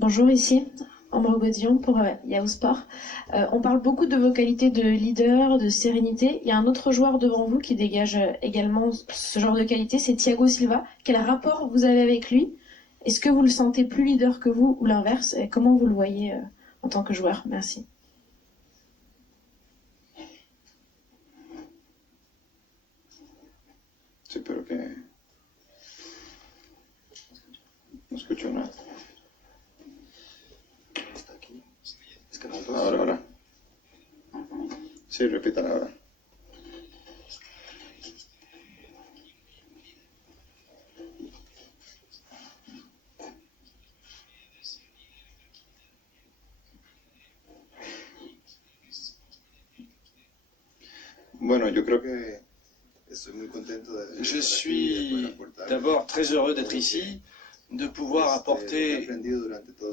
Bonjour, ici Ambre Godion pour Yahoo Sport. On parle beaucoup de vos qualités de leader, de sérénité. Il y a un autre joueur devant vous qui dégage également ce genre de qualité, c'est Thiago Silva. Quel rapport vous avez avec lui? Est-ce que vous le sentez plus leader que vous ou l'inverse? Et comment vous le voyez en tant que joueur? Merci. Sí, pero que no escucho nada. Ahora. Sí, repítala ahora. Bueno, yo creo que je suis d'abord très heureux d'être ici, de pouvoir apporter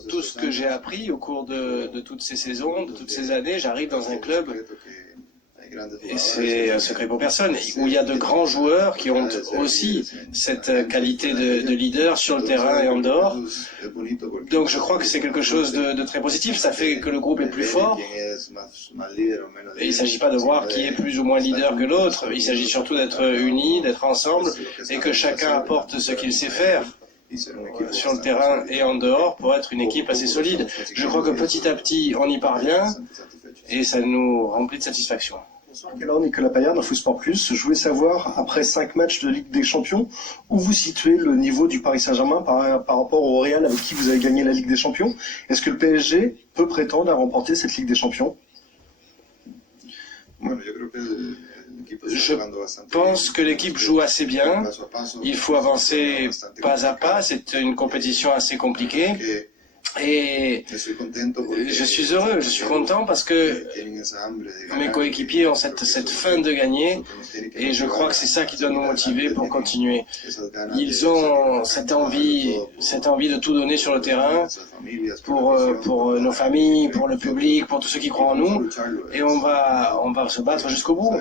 tout ce que j'ai appris au cours de toutes ces saisons, de toutes ces années. J'arrive dans un club, et c'est un secret pour personne, où il y a de grands joueurs qui ont aussi cette qualité de leader sur le terrain et en dehors. Donc je crois que c'est quelque chose de très positif, ça fait que le groupe est plus fort. Et il ne s'agit pas de voir qui est plus ou moins leader que l'autre, il s'agit surtout d'être unis, d'être ensemble, et que chacun apporte ce qu'il sait faire sur le terrain et en dehors pour être une équipe assez solide. Je crois que petit à petit on y parvient et ça nous remplit de satisfaction. Bonsoir, alors Nicolas Paillard d'Info Sport Plus. Je voulais savoir, après 5 matchs de Ligue des Champions, où vous situez le niveau du Paris Saint-Germain par rapport au Real avec qui vous avez gagné la Ligue des Champions. Est-ce que le PSG peut prétendre à remporter cette Ligue des Champions? Je pense que l'équipe joue assez bien. Il faut avancer pas à pas. C'est une compétition assez compliquée. Et je suis heureux, je suis content parce que mes coéquipiers ont cette faim de gagner et je crois que c'est ça qui doit nous motiver pour continuer. Ils ont cette envie de tout donner sur le terrain pour nos familles, pour le public, pour tous ceux qui croient en nous et on va se battre jusqu'au bout.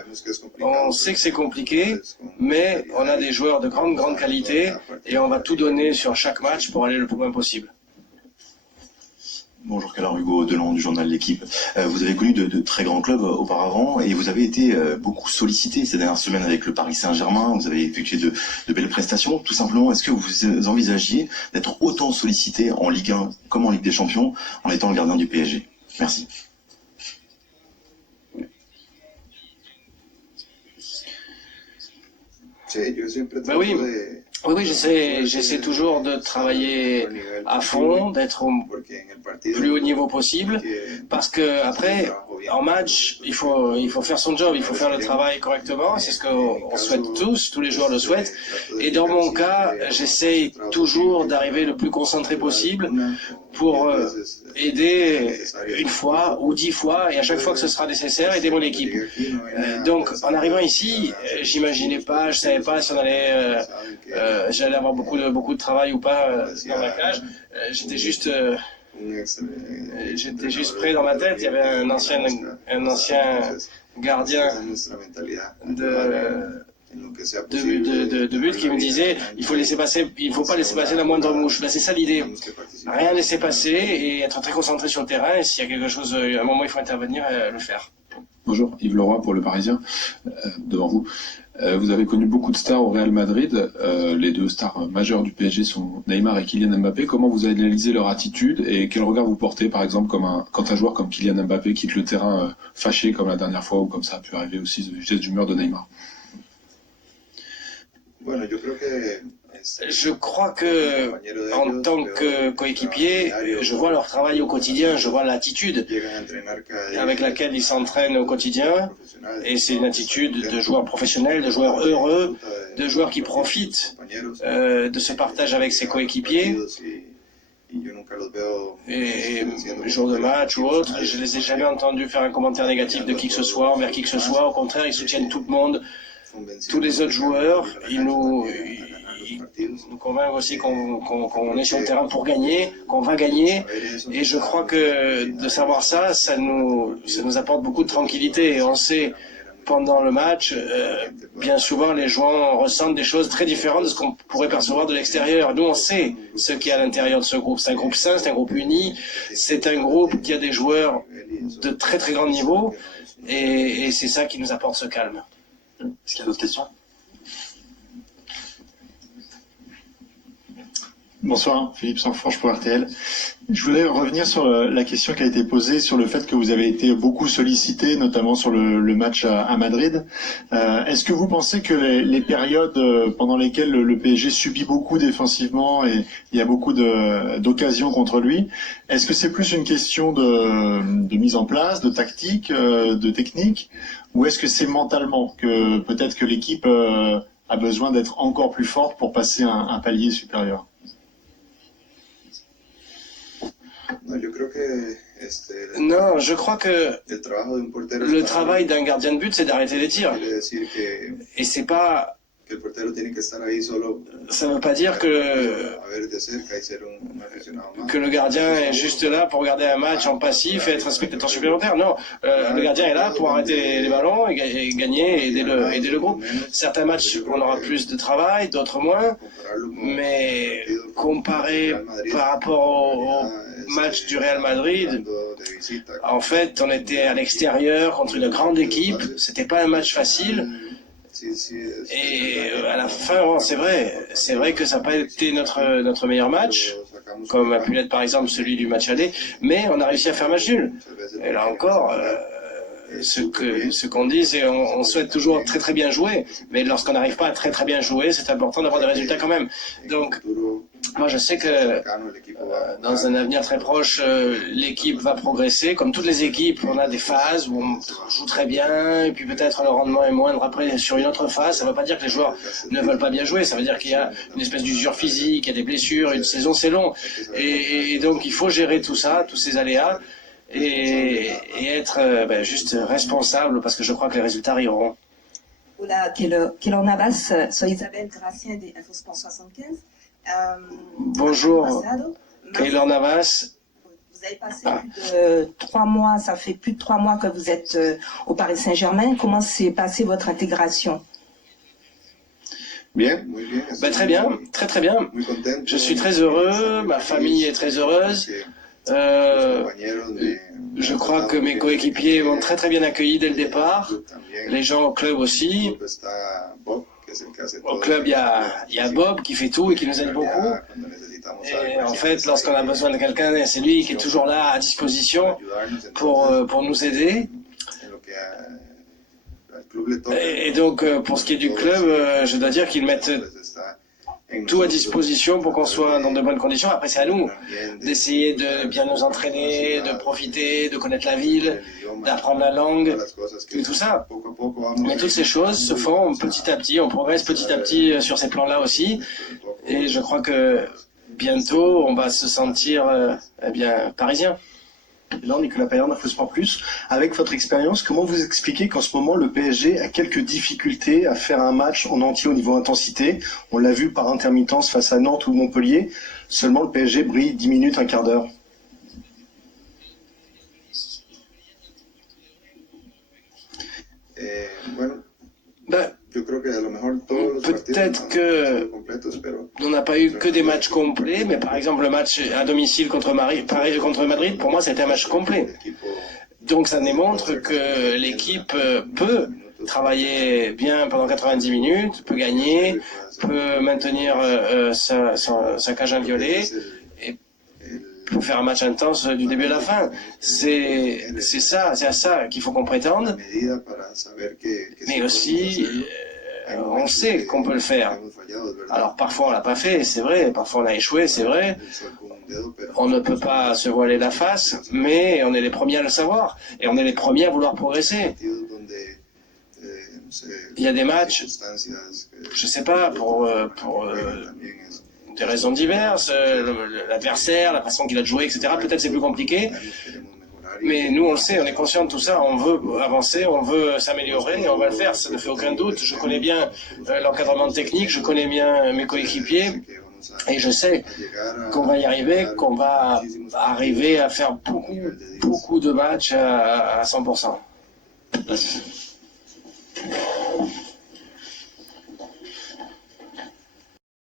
On sait que c'est compliqué, mais on a des joueurs de grande qualité et on va tout donner sur chaque match pour aller le plus loin possible. Bonjour, Calar Hugo Delan du journal L'Équipe. Vous avez connu de très grands clubs auparavant et vous avez été beaucoup sollicité ces dernières semaines avec le Paris Saint-Germain. Vous avez effectué de belles prestations. Tout simplement, est-ce que vous envisagiez d'être autant sollicité en Ligue 1 comme en Ligue des Champions en étant le gardien du PSG? Merci. Ben oui, j'essaie toujours de travailler à fond, d'être au plus haut niveau possible, parce que après, en match, il faut faire son job, il faut faire le travail correctement, c'est ce qu'on souhaite tous les joueurs le souhaitent, et dans mon cas, j'essaie toujours d'arriver le plus concentré possible pour aider une fois ou 10 fois, et à chaque fois que ce sera nécessaire, aider mon équipe. Donc, en arrivant ici, j'imaginais pas, je savais pas si on allait, j'allais avoir beaucoup de travail ou pas dans ma cage. J'étais juste prêt dans ma tête. Il y avait un ancien gardien de but qui me disait il faut pas laisser passer la moindre mouche. Ben, c'est ça l'idée. Rien laisser passer et être très concentré sur le terrain. Et s'il y a quelque chose, à un moment il faut intervenir, le faire. Bonjour, Yves Leroy pour Le Parisien, devant vous. Vous avez connu beaucoup de stars au Real Madrid. Les deux stars majeures du PSG sont Neymar et Kylian Mbappé. Comment vous analysez leur attitude et quel regard vous portez, par exemple, quand un joueur comme Kylian Mbappé quitte le terrain fâché comme la dernière fois ou comme ça a pu arriver aussi du geste d'humeur de Neymar? Je crois que, en tant que coéquipier, je vois leur travail au quotidien, je vois l'attitude avec laquelle ils s'entraînent au quotidien, et c'est une attitude de joueur professionnel, de joueur heureux, de joueur qui profite de ce partage avec ses coéquipiers. Et jour de match ou autre, je les ai jamais entendus faire un commentaire négatif de qui que ce soit, envers qui que ce soit. Au contraire, ils soutiennent tout le monde, tous les autres joueurs. Ils nous convainquent aussi qu'on est sur le terrain pour gagner, qu'on va gagner. Et je crois que de savoir ça, ça nous apporte beaucoup de tranquillité. Et on sait pendant le match, bien souvent, les joueurs ressentent des choses très différentes de ce qu'on pourrait percevoir de l'extérieur. Nous, on sait ce qu'il y a à l'intérieur de ce groupe. C'est un groupe sain, c'est un groupe uni, c'est un groupe qui a des joueurs de très très grand niveau, et c'est ça qui nous apporte ce calme. Est-ce qu'il y a d'autres questions? Bonsoir, Philippe Sanforge pour RTL. Je voulais revenir sur la question qui a été posée sur le fait que vous avez été beaucoup sollicité, notamment sur le match à Madrid. Est-ce que vous pensez que les périodes pendant lesquelles le PSG subit beaucoup défensivement et il y a beaucoup d'occasions contre lui, est-ce que c'est plus une question de mise en place, de tactique, de technique, ou est-ce que c'est mentalement que peut-être que l'équipe a besoin d'être encore plus forte pour passer un palier supérieur? Non, je crois que le travail d'un gardien de but, c'est d'arrêter les tirs. Et c'est pas... Ça ne veut pas dire que le gardien est juste là pour regarder un match en passif et être un spectateur supplémentaire. Non, le gardien est là pour arrêter les ballons et gagner et aider le groupe. Certains matchs, on aura plus de travail, d'autres moins. Mais comparé par rapport au match du Real Madrid, en fait, on était à l'extérieur contre une grande équipe. C'était pas un match facile. Et à la fin, bon, c'est vrai que ça n'a pas été notre meilleur match, comme a pu l'être par exemple celui du match aller, mais on a réussi à faire match nul. Et là encore, ce qu'on dit, c'est on souhaite toujours très très bien jouer, mais lorsqu'on n'arrive pas à très très bien jouer, c'est important d'avoir des résultats quand même. Donc, moi je sais que dans un avenir très proche, l'équipe va progresser. Comme toutes les équipes, on a des phases où on joue très bien, et puis peut-être le rendement est moindre après sur une autre phase. Ça ne veut pas dire que les joueurs ne veulent pas bien jouer, ça veut dire qu'il y a une espèce d'usure physique, il y a des blessures, une saison c'est long. Et donc il faut gérer tout ça, tous ces aléas, et être juste responsable, parce que je crois que les résultats arriveront. Hola, Keylor Navas, soy Isabelle Gracien de Infosport 75. Bonjour, Keylor Navas. Vous avez passé plus de 3 mois, ça fait plus de 3 mois que vous êtes au Paris Saint-Germain. Comment s'est passée votre intégration? Bien, très bien, très très bien. Je suis très heureux, ma famille est très heureuse. Je crois que mes coéquipiers m'ont très très bien accueilli dès le départ. Les gens au club aussi. Au club, il y a Bob qui fait tout et qui nous aide beaucoup. Et en fait, lorsqu'on a besoin de quelqu'un, c'est lui qui est toujours là à disposition pour nous aider. Et donc, pour ce qui est du club, je dois dire qu'ils mettent tout à disposition pour qu'on soit dans de bonnes conditions. Après, c'est à nous d'essayer de bien nous entraîner, de profiter, de connaître la ville, d'apprendre la langue, et tout ça. Mais toutes ces choses se font petit à petit, on progresse petit à petit sur ces plans-là aussi. Et je crois que bientôt, on va se sentir parisien. Là, Nicolas Paillard d'Infosport Plus, avec votre expérience, comment vous expliquez qu'en ce moment le PSG a quelques difficultés à faire un match en entier au niveau intensité? On l'a vu par intermittence face à Nantes ou Montpellier, seulement le PSG brille 10 minutes, un quart d'heure. Peut-être que on n'a pas eu que des matchs complets, mais par exemple le match à domicile contre Madrid, pour moi c'était un match complet. Donc ça démontre que l'équipe peut travailler bien pendant 90 minutes, peut gagner, peut maintenir sa cage inviolée et peut faire un match intense du début à la fin. C'est à ça qu'il faut qu'on prétende, mais aussi on sait qu'on peut le faire. Alors parfois on l'a pas fait, c'est vrai, parfois on a échoué, c'est vrai. On ne peut pas se voiler la face, mais on est les premiers à le savoir et on est les premiers à vouloir progresser. Il y a des matchs, je sais pas, pour des raisons diverses, l'adversaire, la façon qu'il a de jouer, etc. Peut-être c'est plus compliqué. Mais nous, on le sait, on est conscient de tout ça, on veut avancer, on veut s'améliorer et on va le faire, ça ne fait aucun doute. Je connais bien l'encadrement technique, je connais bien mes coéquipiers et je sais qu'on va y arriver, qu'on va arriver à faire beaucoup de matchs à 100%.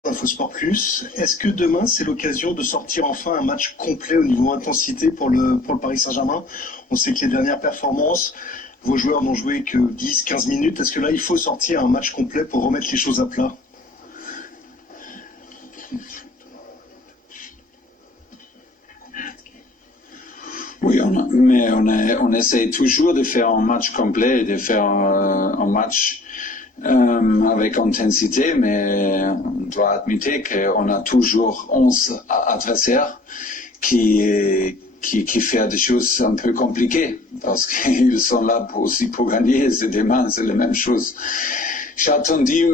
InfoSport Plus, est-ce que demain c'est l'occasion de sortir enfin un match complet au niveau intensité pour le Paris Saint-Germain? On sait que les dernières performances, vos joueurs n'ont joué que 10-15 minutes. Est-ce que là il faut sortir un match complet pour remettre les choses à plat? Oui, on essaie toujours de faire un match complet, de faire un match avec intensité, mais on doit admettre qu'on a toujours 11 adversaires qui fait des choses un peu compliquées, parce qu'ils sont là aussi pour gagner, c'est demain, c'est la même chose. J'ai attendu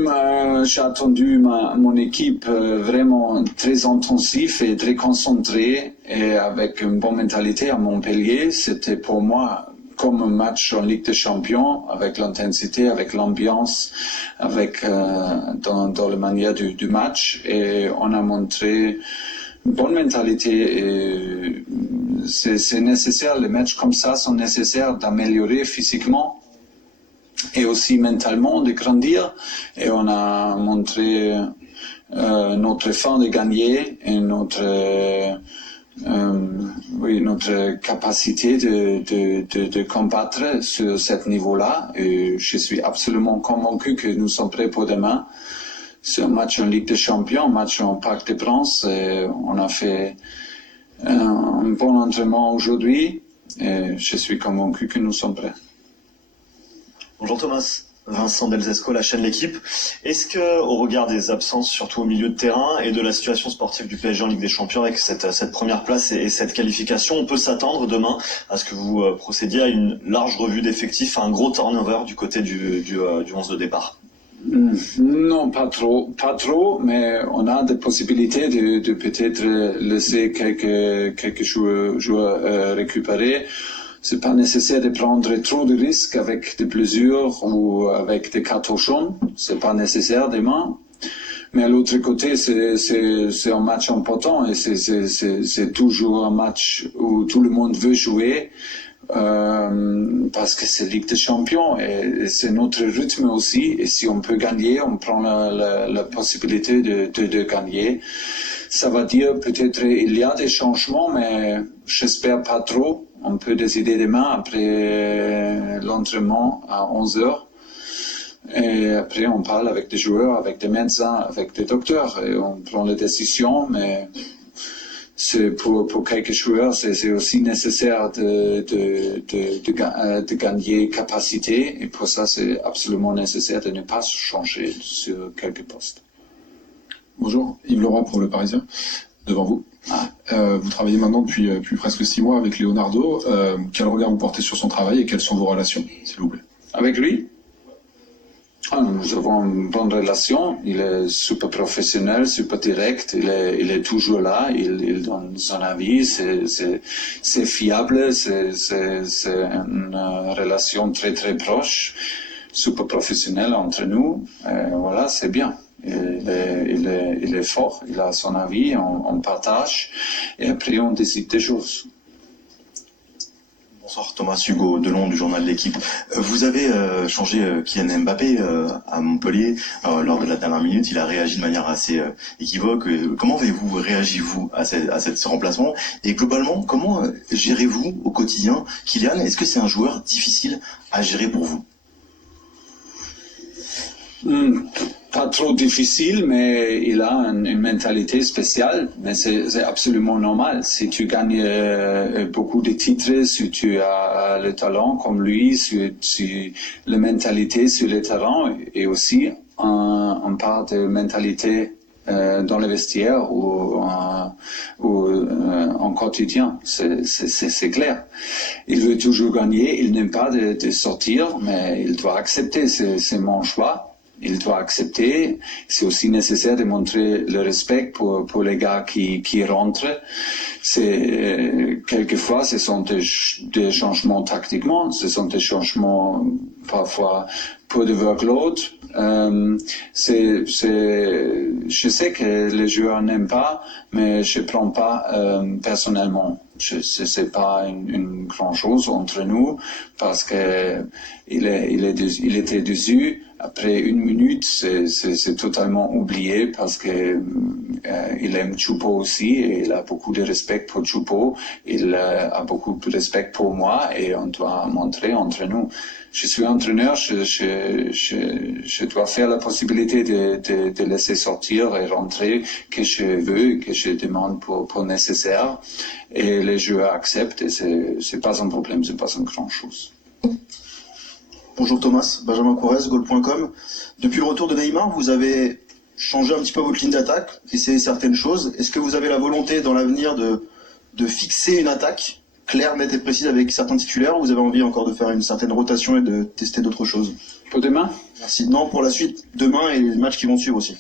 mon équipe vraiment très intensive et très concentrée et avec une bonne mentalité à Montpellier. C'était pour moi comme un match en Ligue des Champions, avec l'intensité, avec l'ambiance, avec dans la manière du match. Et on a montré une bonne mentalité. Et c'est nécessaire, les matchs comme ça sont nécessaires d'améliorer physiquement et aussi mentalement, de grandir. Et on a montré notre faim de gagner et notre capacité de combattre sur ce niveau-là. Et je suis absolument convaincu que nous sommes prêts pour demain. C'est un match en Ligue des Champions, un match en Parc des Princes. Et on a fait un bon entraînement aujourd'hui. Et je suis convaincu que nous sommes prêts. Bonjour Thomas, Vincent Delzesco, la chaîne L'équipe. Est-ce que, au regard des absences, surtout au milieu de terrain, et de la situation sportive du PSG en Ligue des Champions avec cette première place et cette qualification, on peut s'attendre demain à ce que vous procédiez à une large revue d'effectifs, à un gros turnover du côté du 11 de départ? Non, pas trop, mais on a des possibilités de peut-être laisser quelques joueurs récupérer. C'est pas nécessaire de prendre trop de risques avec des blessures ou avec des cartons jaunes. C'est pas nécessaire demain. Mais à l'autre côté, c'est un match important et c'est toujours un match où tout le monde veut jouer. Parce que c'est Ligue des Champions et c'est notre rythme aussi. Et si on peut gagner, on prend la possibilité de gagner. Ça va dire peut-être il y a des changements, mais j'espère pas trop. On peut décider demain après l'entraînement à 11h. Et après, on parle avec des joueurs, avec des médecins, avec des docteurs. Et on prend les décisions, mais c'est pour quelques joueurs, c'est aussi nécessaire de gagner capacité. Et pour ça, c'est absolument nécessaire de ne pas changer sur quelques postes. Bonjour, Yves Leroy pour Le Parisien, devant vous. Vous travaillez maintenant depuis presque 6 mois avec Leonardo. Quel regard vous portez sur son travail et quelles sont vos relations, s'il vous plaît? Avec lui? Nous avons une bonne relation. Il est super professionnel, super direct. Il est toujours là. Il donne son avis. C'est fiable. C'est une relation très très proche, super professionnelle entre nous. Voilà, c'est bien. Il est fort. Il a son avis. On partage. Et après, on décide des choses. Bonsoir, Thomas Hugo Delon du journal L'équipe. Vous avez changé Kylian Mbappé à Montpellier. Lors de la dernière minute, il a réagi de manière assez équivoque. Comment avez-vous réagi-vous à ce remplacement? Et globalement, comment gérez-vous au quotidien Kylian? Est-ce que c'est un joueur difficile à gérer pour vous? Pas trop difficile, mais il a une mentalité spéciale, mais c'est absolument normal. Si tu gagnes beaucoup de titres, si tu as le talent comme lui, si la mentalité sur le terrain, et aussi on parle de mentalité dans le vestiaire ou en quotidien, c'est clair. Il veut toujours gagner, il n'aime pas de sortir, mais il doit accepter, c'est mon choix. Il doit accepter. C'est aussi nécessaire de montrer le respect pour les gars qui rentrent. Quelquefois, ce sont des changements tactiquement, ce sont des changements parfois pour de workload. Je sais que les joueurs n'aiment pas, mais je prends pas personnellement. c'est pas une grande chose entre nous parce que il était dessus. Après 1 minute, c'est totalement oublié parce que il aime Choupo aussi et il a beaucoup de respect pour Choupo. Il a beaucoup de respect pour moi et on doit montrer entre nous. Je suis entraîneur, je dois faire la possibilité de laisser sortir et rentrer que je veux, que je demande pour nécessaire. Et les joueurs acceptent et c'est pas un problème, c'est pas une grande chose. Bonjour Thomas, Benjamin Courez, Goal.com. Depuis le retour de Neymar, vous avez changé un petit peu votre ligne d'attaque, essayé certaines choses. Est-ce que vous avez la volonté dans l'avenir de fixer une attaque claire, nette et précise avec certains titulaires, ou vous avez envie encore de faire une certaine rotation et de tester d'autres choses? Pour demain? Merci. Non, pour la suite, demain et les matchs qui vont suivre aussi.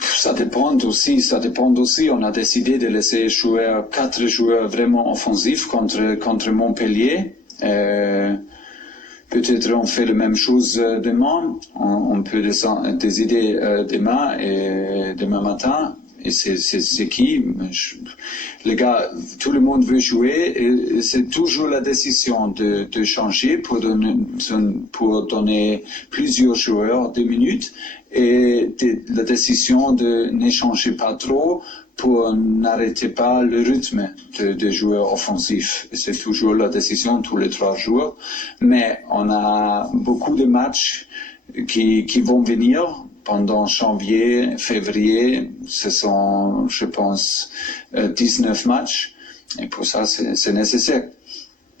Ça dépend aussi. On a décidé de laisser jouer 4 joueurs vraiment offensifs contre Montpellier. Peut-être on fait la même chose demain. On peut décider demain et demain matin. Et c'est qui? Les gars, tout le monde veut jouer et c'est toujours la décision de changer pour donner plusieurs joueurs 2 minutes et la décision de n'échanger pas trop pour n'arrêter pas le rythme de joueurs offensifs. Et c'est toujours la décision tous les 3 jours. Mais on a beaucoup de matchs qui vont venir pendant janvier, février. Ce sont, je pense, 19 matchs. Et pour ça, c'est nécessaire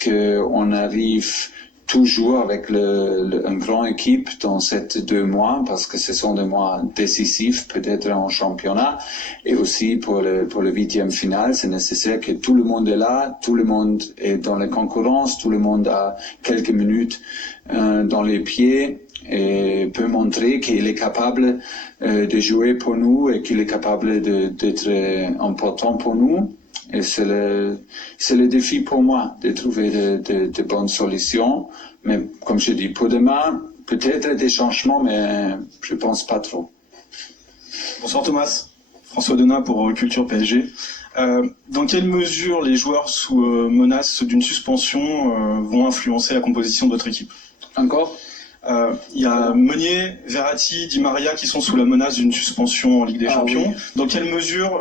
qu'on arrive toujours avec une grande équipe dans ces 2 mois, parce que ce sont des mois décisifs, peut-être en championnat, et aussi pour le 8e final, c'est nécessaire que tout le monde est là, tout le monde est dans la concurrence, tout le monde a quelques minutes dans les pieds, et peut montrer qu'il est capable de jouer pour nous et qu'il est capable d'être important pour nous. Et c'est le défi pour moi de trouver de bonnes solutions. Mais comme je dis, pour demain, peut-être des changements, mais je pense pas trop. Bonsoir Thomas, François Denain pour Culture PSG. Dans quelle mesure les joueurs sous menace d'une suspension vont influencer la composition de votre équipe? Encore? Il y a Meunier, Verratti, Di Maria qui sont sous la menace d'une suspension en Ligue des Champions. Oui. Dans quelle mesure,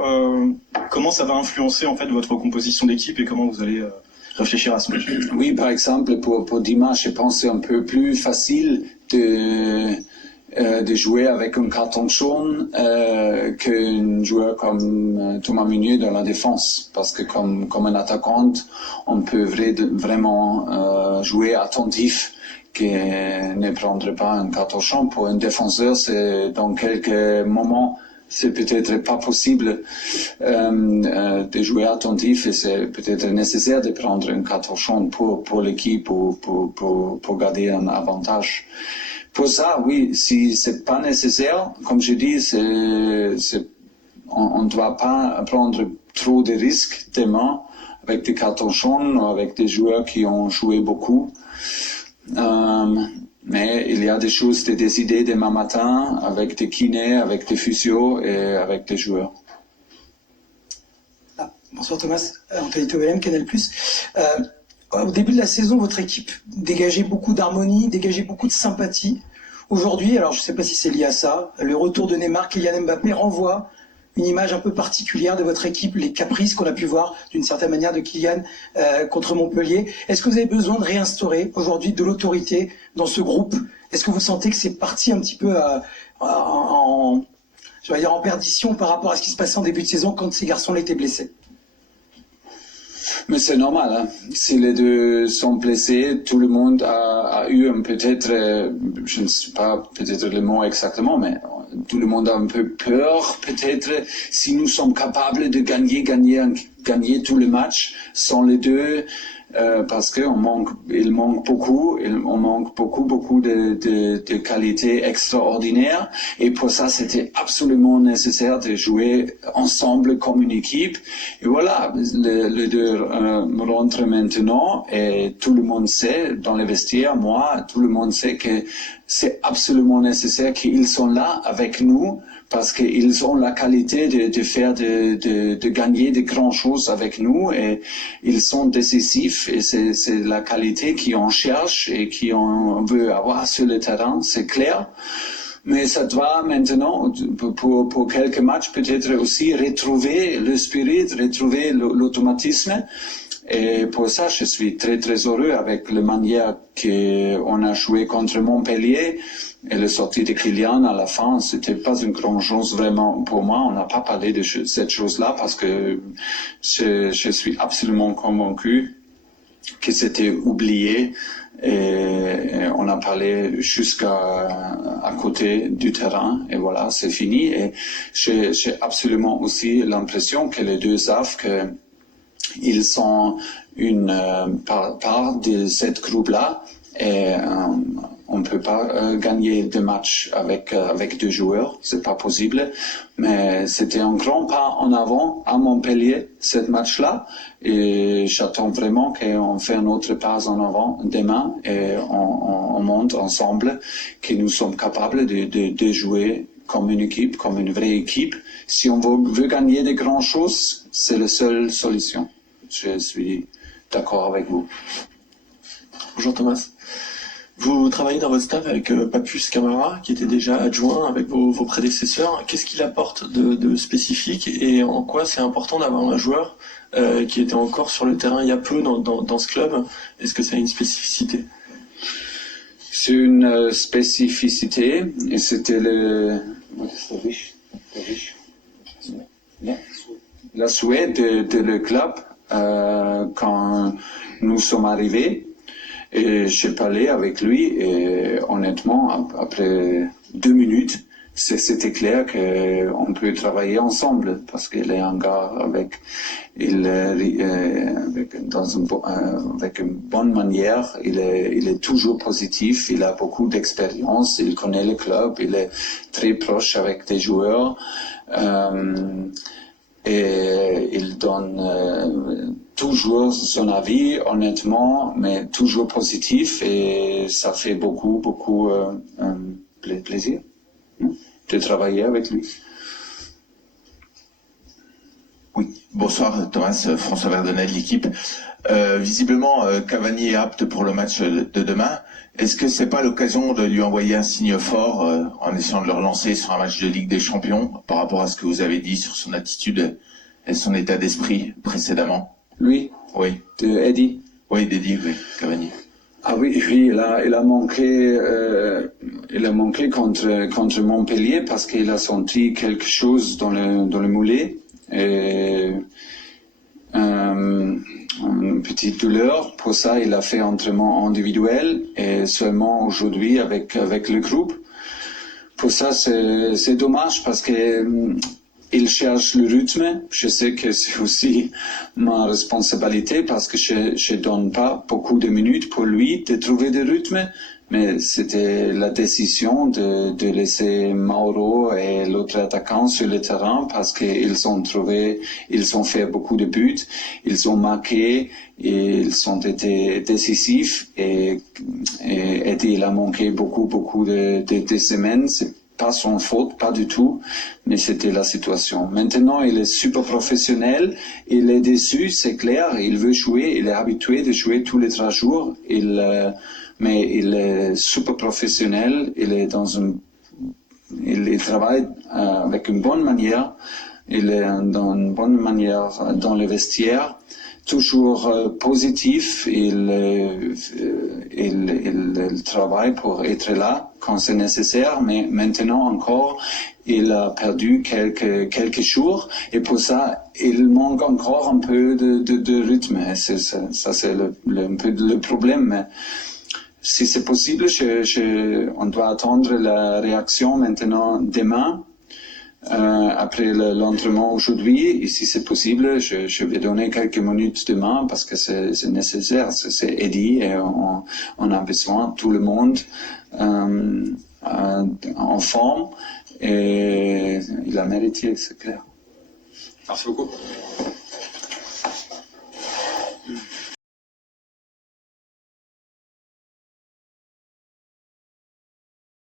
comment ça va influencer en fait votre composition d'équipe et comment vous allez réfléchir à ce match? Oui, par exemple pour dimanche, je pense que c'est un peu plus facile de jouer avec un carton jaune qu'un joueur comme Thomas Meunier dans la défense, parce que comme un attaquant, on peut vraiment jouer attentif, qui ne prendrait pas un carton jaune. Pour un défenseur, c'est dans quelques moments, c'est peut-être pas possible de jouer attentif et c'est peut-être nécessaire de prendre un carton jaune pour l'équipe ou pour garder un avantage. Pour ça, oui, si c'est pas nécessaire, comme je dis, on ne doit pas prendre trop de risques demain avec des cartons jaunes ou avec des joueurs qui ont joué beaucoup. Mais il y a des choses à décider demain matin avec des kinés, avec des physios et avec des joueurs. Bonsoir Thomas, Anthony Tovelem, Canal+. Au début de la saison, votre équipe dégageait beaucoup d'harmonie, dégageait beaucoup de sympathie. Aujourd'hui, alors je ne sais pas si c'est lié à ça, le retour de Neymar, Kylian Mbappé renvoie une image un peu particulière de votre équipe, les caprices qu'on a pu voir d'une certaine manière de Kylian contre Montpellier. Est-ce que vous avez besoin de réinstaurer aujourd'hui de l'autorité dans ce groupe? Est-ce que vous sentez que c'est parti un petit peu en perdition par rapport à ce qui se passait en début de saison quand ces garçons étaient blessés? Mais c'est normal, hein. Si les deux sont blessés, tout le monde a eu peut-être, je ne sais pas peut-être le mot exactement, mais tout le monde a un peu peur, peut-être, si nous sommes capables de gagner tous les matchs sans les deux, parce qu'il manque beaucoup de qualités extraordinaires, et pour ça c'était absolument nécessaire de jouer ensemble comme une équipe. Et voilà, les deux rentrent maintenant, et tout le monde sait, dans les vestiaires, tout le monde sait que c'est absolument nécessaire qu'ils sont là avec nous parce qu'ils ont la qualité de gagner de grandes choses avec nous et ils sont décisifs et c'est la qualité qu'on cherche et qu'on veut avoir sur le terrain, c'est clair. Mais ça doit maintenant, pour quelques matchs, peut-être aussi retrouver le spirit, retrouver l'automatisme. Et pour ça, je suis très très heureux avec la manière qu'on a joué contre Montpellier. Et la sortie de Kylian à la fin, c'était pas une grande chose vraiment pour moi. On n'a pas parlé de cette chose-là parce que je suis absolument convaincu que c'était oublié. Et on a parlé jusqu'à côté du terrain et voilà, c'est fini. Et j'ai absolument aussi l'impression que les deux savent que ils sont une part de cette groupe-là et on ne peut pas gagner des matchs avec deux joueurs, c'est pas possible. Mais c'était un grand pas en avant à Montpellier, ce match-là. Et j'attends vraiment qu'on fait un autre pas en avant demain et on montre ensemble que nous sommes capables de jouer comme une équipe, comme une vraie équipe. Si on veut gagner de grandes choses, c'est la seule solution. Je suis d'accord avec vous. Bonjour Thomas. Vous travaillez dans votre staff avec Papus Camara, qui était déjà adjoint avec vos prédécesseurs. Qu'est-ce qu'il apporte de spécifique et en quoi c'est important d'avoir un joueur qui était encore sur le terrain il y a peu dans ce club? Est-ce que ça a une spécificité? C'est une spécificité et c'était la souhait de le club quand nous sommes arrivés. Et j'ai parlé avec lui et honnêtement, après 2 minutes, c'était clair qu'on peut travailler ensemble parce qu'il est un gars avec une bonne manière, il est toujours positif, il a beaucoup d'expérience, il connaît le club, il est très proche avec des joueurs. Et il donne toujours son avis, honnêtement, mais toujours positif, et ça fait beaucoup plaisir de travailler avec lui. Oui, bonsoir Thomas, François Verdonnet, l'équipe. Visiblement, Cavani est apte pour le match de demain. Est-ce que c'est pas l'occasion de lui envoyer un signe fort en essayant de le relancer sur un match de Ligue des Champions par rapport à ce que vous avez dit sur son attitude et son état d'esprit précédemment? Lui? Oui. De Eddie? Oui, d'Eddie, oui, Cavani. Ah oui, il a manqué contre Montpellier parce qu'il a senti quelque chose dans le mollet et une petite douleur. Pour ça, il a fait un entraînement individuel et seulement aujourd'hui avec le groupe. Pour ça, c'est dommage parce que il cherche le rythme. Je sais que c'est aussi ma responsabilité parce que je donne pas beaucoup de minutes pour lui de trouver le rythme. Mais c'était la décision de laisser Mauro et l'autre attaquant sur le terrain parce qu'ils ont fait beaucoup de buts, ils ont marqué et ils ont été décisifs et Eddie il a manqué beaucoup de semaines. C'est pas son faute, pas du tout, mais c'était la situation. Maintenant, il est super professionnel, il est déçu, c'est clair, il veut jouer, il est habitué de jouer tous les 3 jours, mais il est super professionnel, il travaille avec une bonne manière, il est dans une bonne manière dans le vestiaire, toujours positif, il travaille pour être là quand c'est nécessaire, mais maintenant encore, il a perdu quelques jours et pour ça, il manque encore un peu de rythme. Ça c'est un peu le problème. Mais si c'est possible, on doit attendre la réaction maintenant demain. Après l'entraînement aujourd'hui, et si c'est possible, je vais donner quelques minutes demain parce que c'est nécessaire. C'est Eddie et on a besoin, tout le monde, en forme et il a mérité, c'est clair. Merci beaucoup.